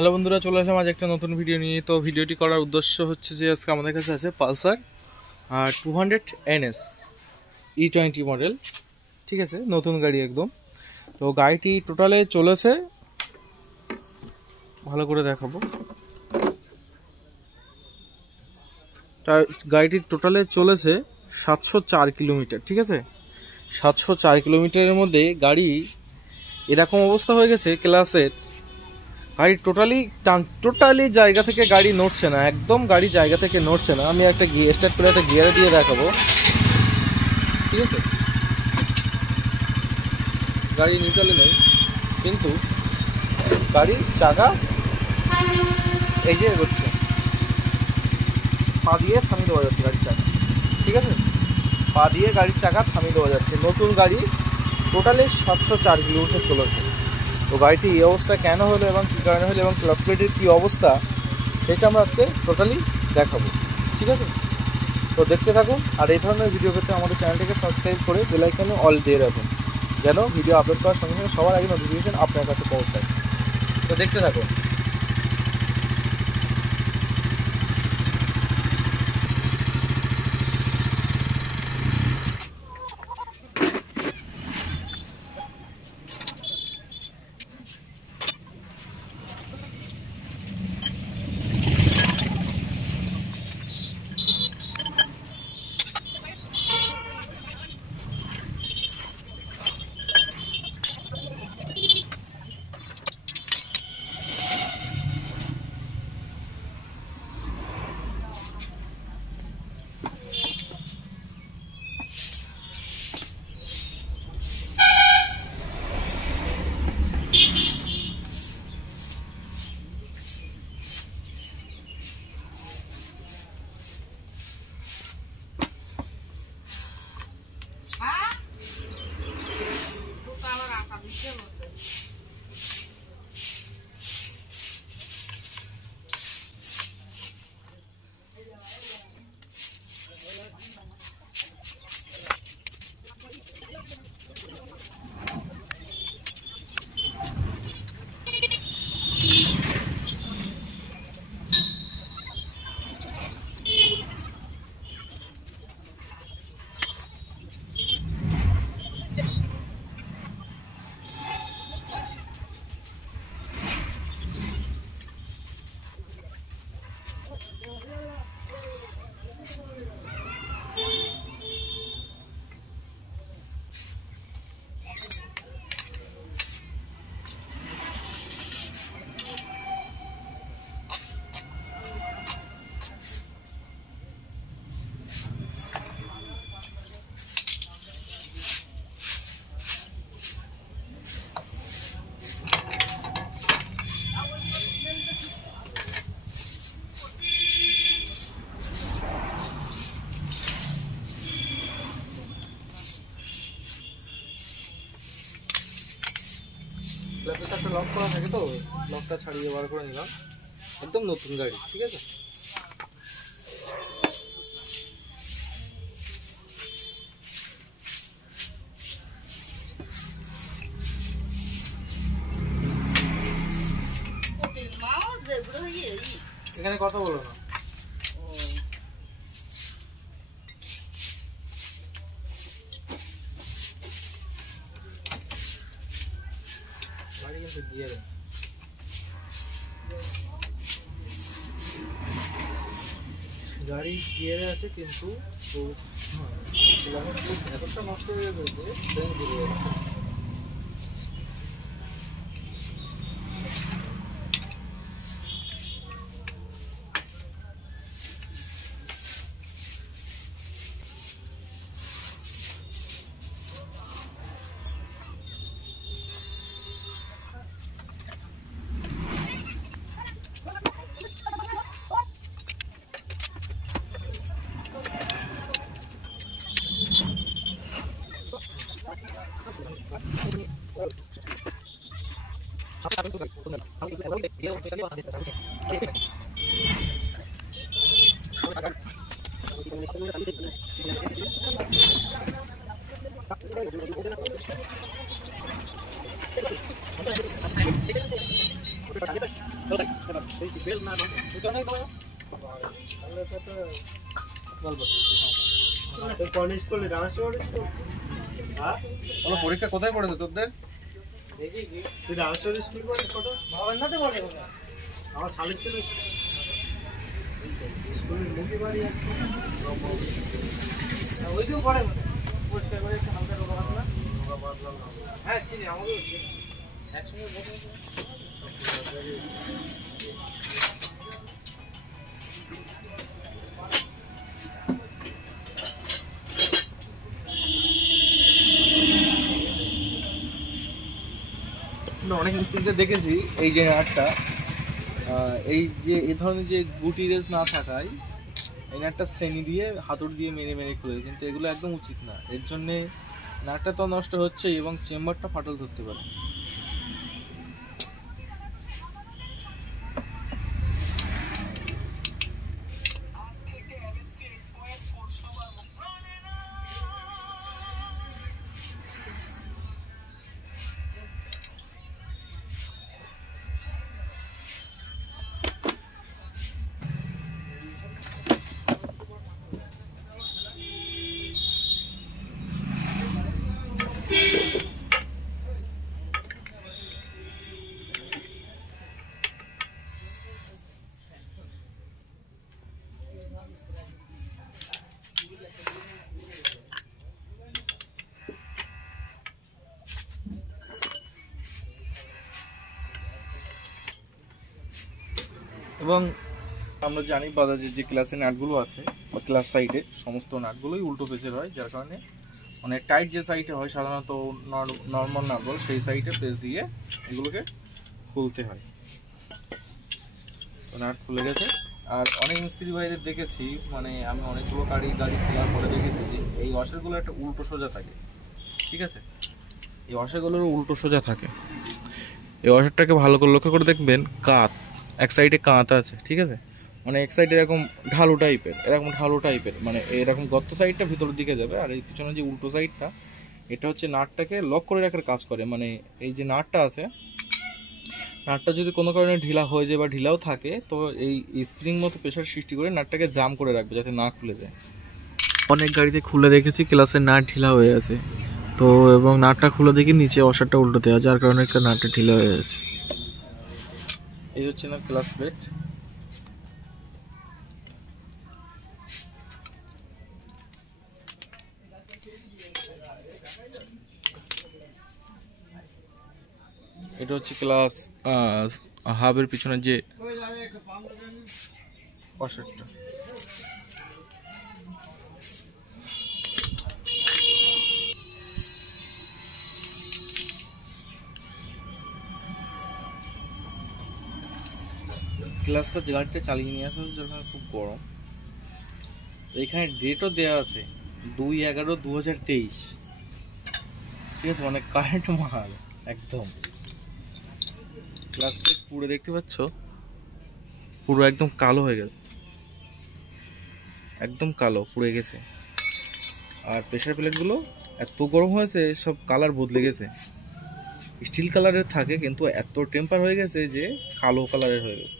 Hello বন্ধুরা, চলে আসলাম আজ একটা নতুন ভিডিও নিয়ে। তো ভিডিওটি করার উদ্দেশ্য হচ্ছে যে আজকে আমাদের কাছে আছে পালসার 200 NS E20 মডেল। ঠিক আছে, নতুন গাড়ি একদম। তো গাড়িটি টোটালে চলেছে, ভালো করে দেখাবো। গাড়িটি টোটালে চলেছে 704 কিলোমিটার। ঠিক আছে, 704 কিলোমিটারের মধ্যে গাড়ি এরকম অবস্থা হয়ে গেছে ক্লাসের, গাড়ি টোটালি জায়গা থেকে গাড়ি নড়ছে না, একদম গাড়ি জায়গা থেকে নড়ছে না। আমি একটা স্টার্ট করে একটা গিয়ারে দিয়ে দেখাবো। ঠিক আছে, গাড়ি নিউট্রালে নেই, কিন্তু গাড়ির চাকা এই যে এগোচ্ছে, পা দিয়ে থামিয়ে দেওয়া যাচ্ছে গাড়ির চাকা। ঠিক আছে, পা দিয়ে গাড়ির চাকা থামিয়ে দেওয়া যাচ্ছে। নতুন গাড়ি টোটালি 704 কিলোমিটার চলেছে। তো গাড়িটি এই অবস্থা কেন হলো এবং কী কারণে হলো এবং ক্লাস প্লেটের কী অবস্থা, এটা আমরা আজকে টোটালি দেখাবো। ঠিক আছে, তো দেখতে থাকুন। আর এই ধরনের ভিডিও পেতে আমাদের চ্যানেলটিকে সাবস্ক্রাইব করে বেল আইকনে অল দিয়ে রাখুন, যেন ভিডিও আপলোড করার সঙ্গে সঙ্গে সবার আগে নোটিফিকেশন আপনার কাছে পৌঁছায়। তো দেখতে থাকুন। গ্লাসেরটা একটা লক করা থাকে, তো লকটা ছাড়িয়ে বার করে নিলাম। একদম নতুন গাড়ি। ঠিক আছে, এখানে কথা বলো না। গাড়ি গিয়ারে আছে, কিন্তু এতটা নষ্ট হয়ে গেছে, ট্রেন ঘুরে যাচ্ছে। পরীক্ষা কোথায় পড়েছে তোদের? আমার শালিক ছিল স্কুলের মুখে বাড়ি ওইদিকেও পড়ে পরিষ্কার করে একটু হালকা রোগা পাতলা হ্যাঁ চিনি আমাদের একসঙ্গে অনেক মিস্ত্রিতে দেখেছি এই যে নাটটা এই যে এই ধরনের যে গুটি রেস না থাকায় এই নাটটা শ্রেণী দিয়ে হাতুড় দিয়ে মেরে মেরে খুলে, কিন্তু এগুলো একদম উচিত না। এর জন্যে নাটটা তো নষ্ট হচ্ছে এবং চেম্বারটা ফাটল ধরতে পারে। এবং আমরা জানি বাজাজের যে ক্লাসের নাটগুলো আছে বা ক্লাস সাইডে সমস্ত নাটগুলোই উল্টো পেচের হয়, যার কারণে অনেক টাইট যে সাইডে হয় সাধারণত নর্মাল নাট বল সেই সাইডে পেচ দিয়ে এগুলোকে খুলতে হয়। তো নাট খুলে গেছে। আর অনেক মিস্ত্রি ভাইদের দেখেছি, মানে আমি অনেকগুলো গাড়ি খোলার পরে দেখেছি যে এই ওয়াশারগুলো একটা উল্টো সোজা থাকে, ঠিক আছে? এই ওয়াশারগুলোর উল্টো সোজা থাকে। এই ওয়াশারটাকে ভালো করে লক্ষ্য করে দেখবেন, কাত এক সাইডে কাঁত আছে, ঠিক আছে? মানে এক সাইডে এরকম ঢালু টাইপের মানে এরকম গর্ত সাইডটা ভিতরের দিকে যাবে, আর এই পিছনে যে উল্টো সাইডটা এটা হচ্ছে নাটটাকে লক করে রাখার কাজ করে। মানে এই যে নাটটা আছে, নাটটা যদি কোনো কারণে ঢিলা হয়ে যায় বা ঢিলাও থাকে, তো এই স্প্রিং মতো প্রেশার সৃষ্টি করে নাটটাকে জাম করে রাখবে যাতে না খুলে যায়। অনেক গাড়িতে খুলে দেখেছি ক্লাসের নাট ঢিলা হয়ে আছে, তো এবং নাটটা খুলে দেখি নিচে ওয়াশারটা উল্টো দেওয়া, যার কারণে একটা নাটটা ঢিলা হয়ে আছে। এই হচ্ছে না ক্লাস প্লেট। এটা হচ্ছে ক্লাস হাবের পিছনে যে ওয়াশারটা। ক্লাসটা যে গাড়িটা চালিয়ে নিয়ে আসা হচ্ছে যেখানে খুব গরম, এখানে ডেটও দেওয়া আছে 2/11/2023, ঠিক আছে? মানে কারেন্ট মাল একদম। ক্লাসটা পুরো দেখতে পাচ্ছ, পুরো একদম কালো হয়ে গেছে, একদম কালো পুড়ে গেছে। আর প্রেশার প্লেটগুলো এত গরম হয়েছে সব কালার বদলে গেছে। স্টিল কালারের থাকে কিন্তু এত টেম্পার হয়ে গেছে যে কালো কালারের হয়ে গেছে।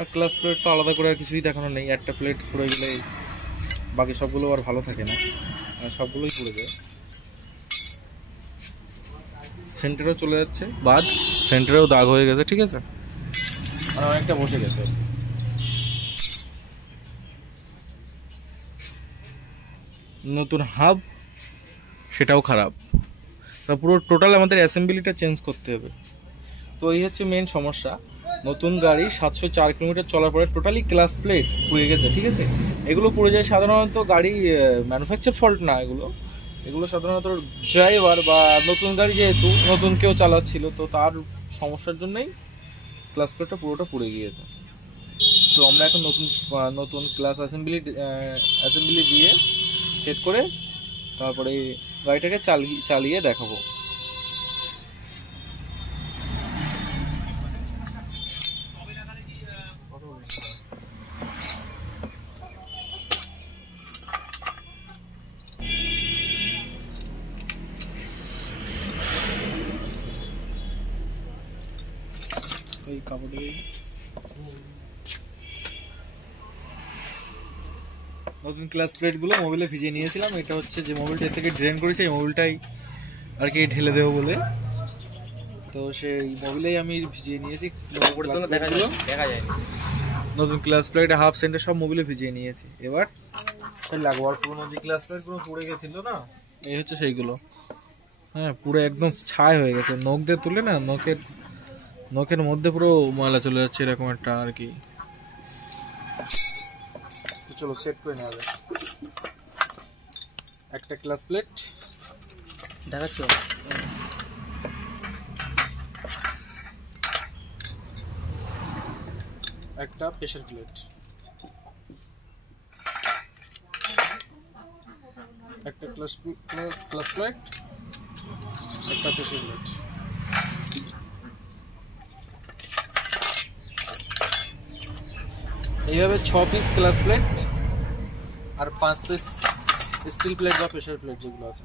আর ক্লাস প্লেট তো আলাদা করে আর কিছুই দেখানো নেই, একটা প্লেট পুড়ে গেলে বাকি সবগুলো আর ভালো থাকে না, সবগুলোই পুড়ে যায়। সেন্টারও চলে যাচ্ছে বাদ, সেন্টারেও দাগ হয়ে গেছে, ঠিক আছে? আর অনেকটা বসে গেছে। নতুন হাব সেটাও খারাপ, তা পুরো টোটাল আমাদের অ্যাসেম্বলিটা চেঞ্জ করতে হবে। তো এই হচ্ছে মেন সমস্যা। নতুন গাড়ি 704 কিলোমিটার চলার পরে টোটালি ক্লাস প্লেট পুড়ে গেছে, ঠিক আছে? এগুলো পুড়ে যায় সাধারণত গাড়ি ম্যানুফ্যাকচার ফল্ট না, এগুলো সাধারণত ড্রাইভার বা নতুন গাড়ি যেহেতু নতুন কেউ চালাচ্ছিল, তো তার সমস্যার জন্যই ক্লাস প্লেটটা পুরোটা পুড়ে গিয়েছে। তো আমরা এখন নতুন ক্লাস অ্যাসেম্বলি দিয়ে সেট করে তারপরে গাড়িটাকে চালিয়ে দেখাবো। এই কাপড়ে নতুন ক্লাস প্লেটগুলো মোবিলে ভিজিয়ে নিয়েছিলাম। এটা হচ্ছে যে মোবিলটা থেকে ড্রেন করেছে, এই মোবিলটাই আর কি ঢেলে দেবো বলে, তো সেই মোবিলেই আমি ভিজিয়ে নিয়েছি। দেখা যায় নতুন ক্লাস প্লেট, হাফ সেন্টার সব মোবিলে ভিজিয়ে নিয়েছি। এবার লাগবো। আর পুরোনো যে ক্লাস প্লেটগুলো পুড়ে গেছিলো না, এই হচ্ছে সেইগুলো। হ্যাঁ, পুরো একদম ছাই হয়ে গেছে। নখ দিয়ে তুলে না, নখের মধ্যে পুরো ময়লা চলে যাচ্ছে, এরকম একটা আর কি। চলো সেট করে নেওয়া যায়। একটা ক্লাস প্লেট দেখাচ্ছ, একটা প্রেসার প্লেট, একটা ক্লাস প্লেট, একটা প্রেসার প্লেট। এইভাবে 6 পিস ক্লাস প্লেট আর 5 পিস স্টিল প্লেট বা প্রেসার প্লেট যেগুলো আছে।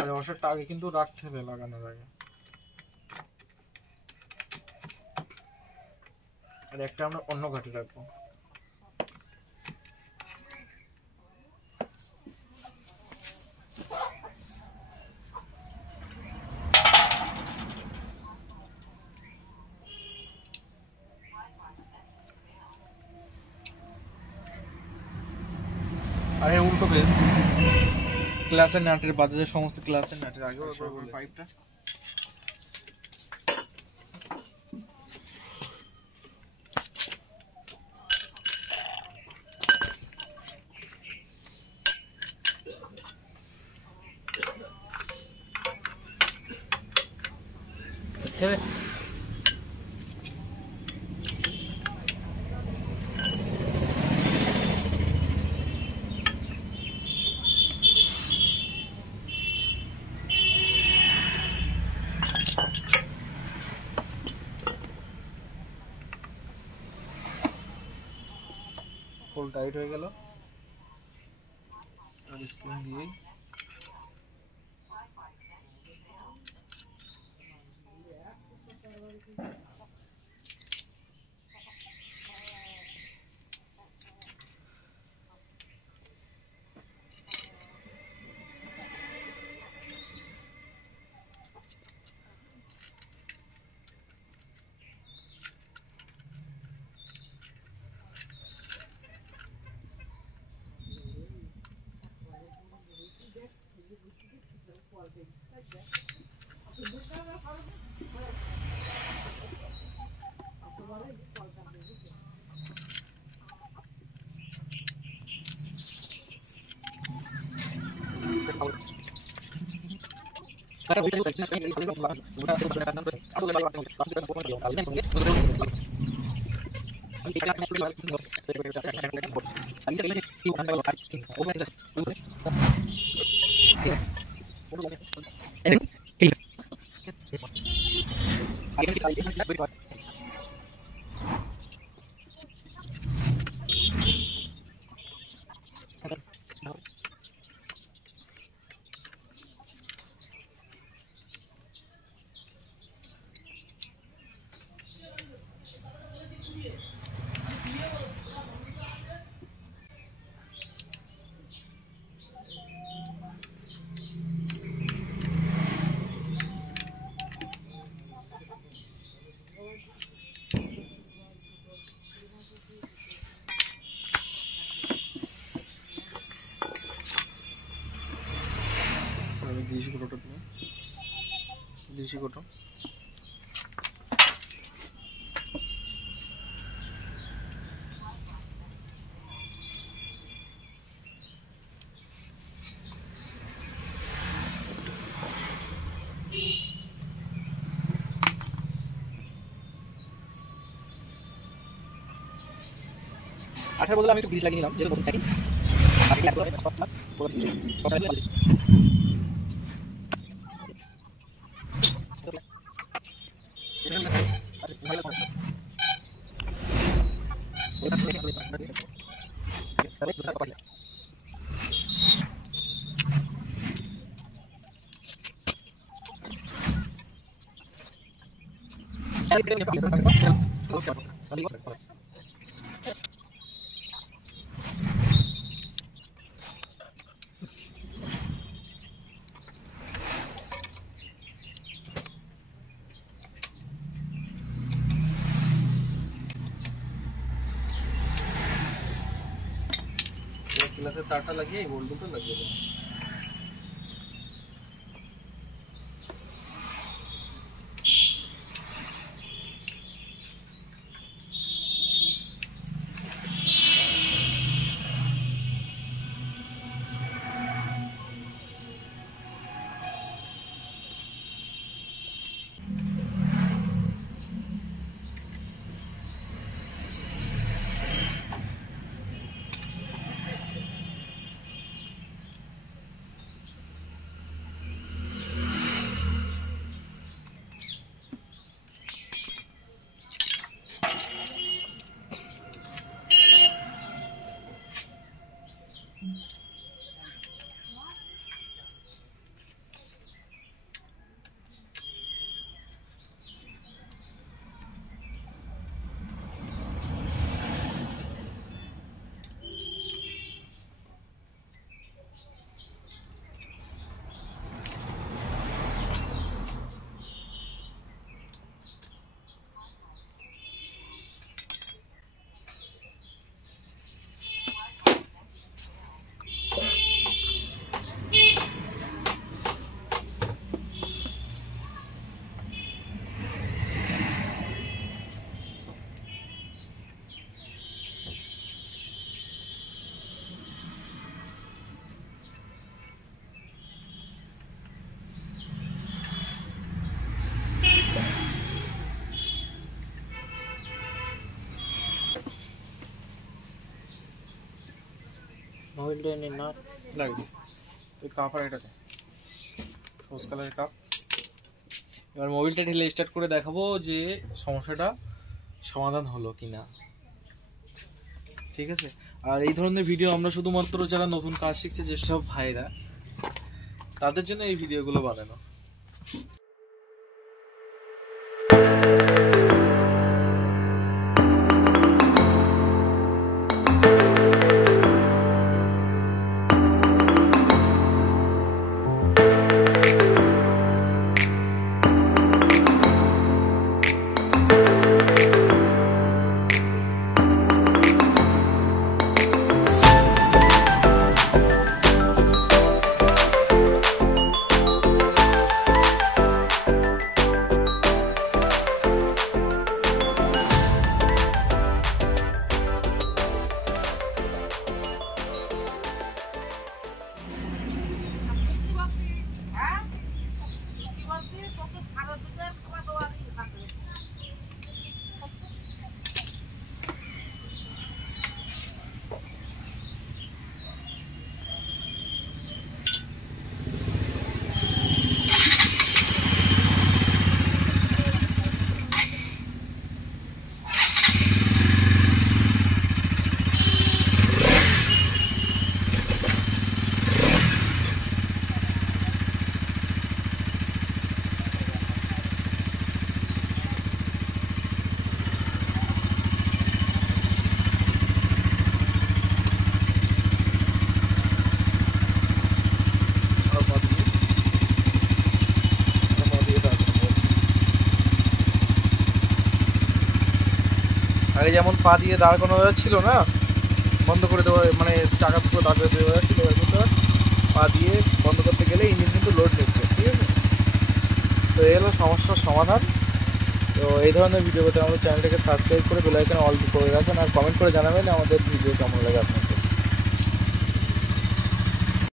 আর ওষুধটা আগে কিন্তু রাখতে হবে লাগানোর আগে। আর একটা আমরা অন্য ঘাটে রাখবো। আর এই উল্টো বেশ ক্লাসের নাটের, বাজাজের সমস্ত ক্লাসের নাটের আগেও পাইপটা দেখতে হবে। ফুল টাইট হয়ে গেল। আর স্প্রিং দিয়েই দিয়েছি কোটোটা, তুমি দিয়েছি কোটো। কাঠের বদলে আমি একটু গ্রিস লাগিয়ে নিলাম, যেহেতু নতুন প্যাকিং। গ্লাসের তারটা লাগিয়ে বোল্ট দুটো লাগিয়ে দেবো। মোবিলটা এনে না লাগিয়ে দিস তুই কাপ আর এটাতে সবুজ কালারের কাপ। এবার মোবিলটা ঢেলে স্টার্ট করে দেখাবো যে সমস্যাটা সমাধান হলো কিনা, ঠিক আছে। আর এই ধরনের ভিডিও আমরা শুধুমাত্র যারা নতুন কাজ শিখছে যেসব ভাইরা, তাদের জন্য এই ভিডিওগুলো বানানো। আগে যেমন পা দিয়ে দাঁড় করানো যাচ্ছিল না, বন্ধ করে দেওয়া, মানে চাকা পুরো দাঁড় করে দেওয়া যাচ্ছিল, পা দিয়ে বন্ধ করতে গেলে ইঞ্জিন কিন্তু লোড নিচ্ছে, ঠিক আছে। তো এই হলো সমস্যার সমাধান। তো এই ধরনের ভিডিও পেতে আমাদের চ্যানেলটাকে সাবস্ক্রাইব করে বেল আইকনে অল করে রাখবেন, আর কমেন্ট করে জানাবেন আমাদের ভিডিও কেমন লাগে আপনার।